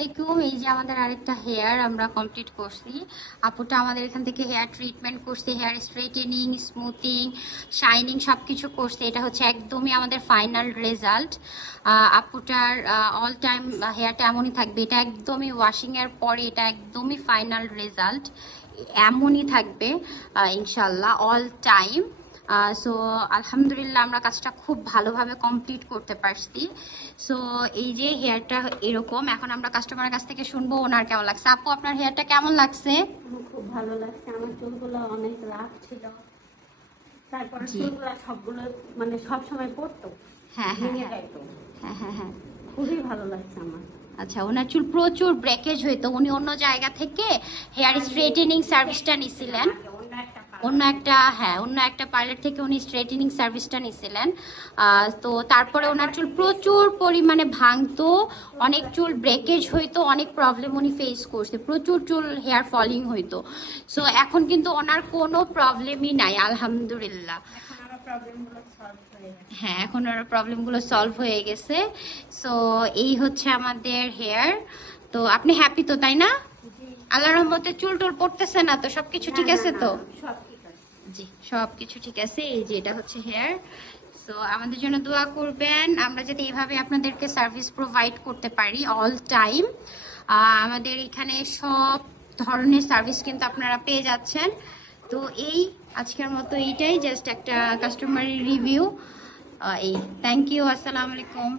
আলাইকুম। এই যে আমাদের আরেকটা হেয়ার আমরা কমপ্লিট করছি। আপুটা আমাদের এখান থেকে হেয়ার ট্রিটমেন্ট করছে, হেয়ার স্ট্রেটেনিং, স্মুথিং, শাইনিং সব কিছু করছে। এটা হচ্ছে একদমই আমাদের ফাইনাল রেজাল্ট। আপুটার অল টাইম হেয়ারটা এমনই থাকবে, এটা একদমই ওয়াশিংয়ের পরে এটা একদমই ফাইনাল রেজাল্ট এমনই থাকবে ইনশাল্লাহ অল টাইম। সো আলহামদুলিল্লাহ আমরা কাজটা খুব ভালোভাবে কমপ্লিট করতে পারছি। সো এই যে হেয়ারটা এরকম, এখন আমরা কাস্টমারের কাছ থেকে শুনবো ওনার কেমন লাগছে। আপু আপনার হেয়ারটা কেমন লাগছে? আমার খুব ভালো লাগছে। আমার চুলগুলো অনেক রাফ ছিল, তারপর চুলগুলো সবগুলো মানে সব সময় পড়তো, হ্যাঁ ভেঙে যাইতো। হ্যাঁ হ্যাঁ হ্যাঁ। খুবই ভালো লাগছে আমার। আচ্ছা, ওনার চুল প্রচুর ব্রেকেজ হইতো, উনি অন্য জায়গা থেকে হেয়ার স্ট্রেটেনিং সার্ভিসটা নিছিলেন। অন্য একটা পার্লার থেকে উনি স্ট্রেটেনিং সার্ভিসটা নিছিলেন। তো তারপরে ওনার চুল প্রচুর পরিমাণে ভাঙতো, অনেক চুল ব্রেকেজ হইতো, অনেক প্রবলেম উনি ফেস করছে, প্রচুর চুল হেয়ার ফলিং হইতো। সো এখন কিন্তু ওনার কোনো প্রবলেমই নাই আলহামদুলিল্লাহ। হ্যাঁ, এখন ওর প্রবলেমগুলো সলভ হয়ে গেছে। সো এই হচ্ছে আমাদের হেয়ার। তো আপনি হ্যাপি তো, তাই না? আল্লাহর রহমতে চুল টুল পড়তেছে না তো? সবকিছু ঠিক আছে তো? জি, সবকিছু ঠিক আছে। এই যে এটা হচ্ছে হেয়ার। সো আমাদের জন্য দোয়া করবেন, আমরা যাতে এইভাবে আপনাদেরকে সার্ভিস প্রোভাইড করতে পারি অল টাইম। আমাদের এখানে সব ধরনের সার্ভিস কিন্তু আপনারা পেয়ে যাচ্ছেন। তো এই আজকের মতো এইটাই, জাস্ট একটা কাস্টমার রিভিউ। এই থ্যাংক ইউ, আসসালামু আলাইকুম।